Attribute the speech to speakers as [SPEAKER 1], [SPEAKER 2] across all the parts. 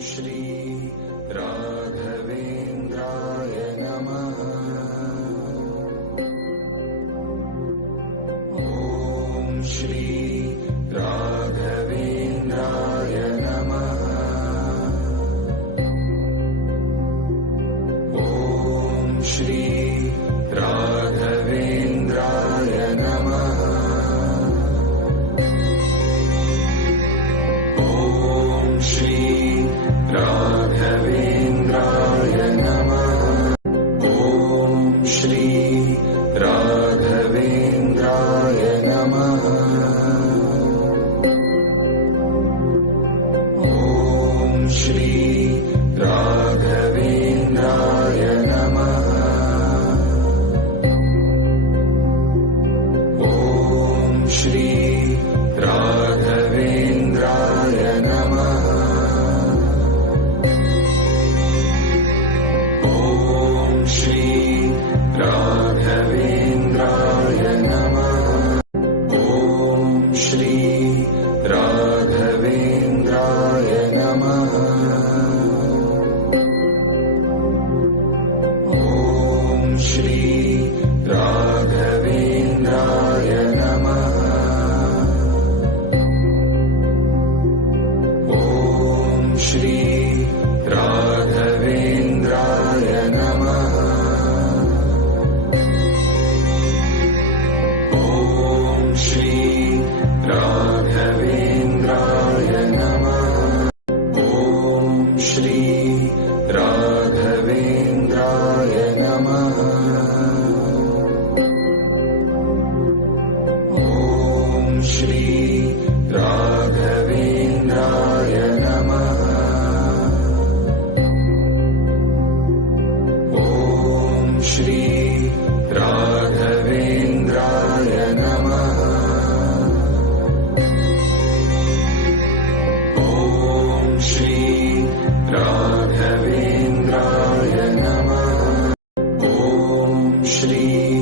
[SPEAKER 1] श्री राघवेन्द्राय नमः। ॐ श्री राघवेन्द्राय नमः। ॐ श्री श्री राघवेन्द्राय नमः। ॐ श्री राघवेन्द्राय नमः। ॐ श्री राघवेन्द्राय नमः। ॐ श्री राघवेन्द्राय नमः। ॐ श्री श्री राघवेन्द्राय नमः। ॐ श्री राघवेन्द्राय नमः। ॐ श्री राघवेन्द्राय नमः। ॐ श्री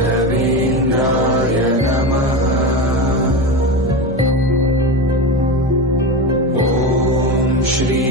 [SPEAKER 1] घवेन्द्राय नमः। ॐ श्री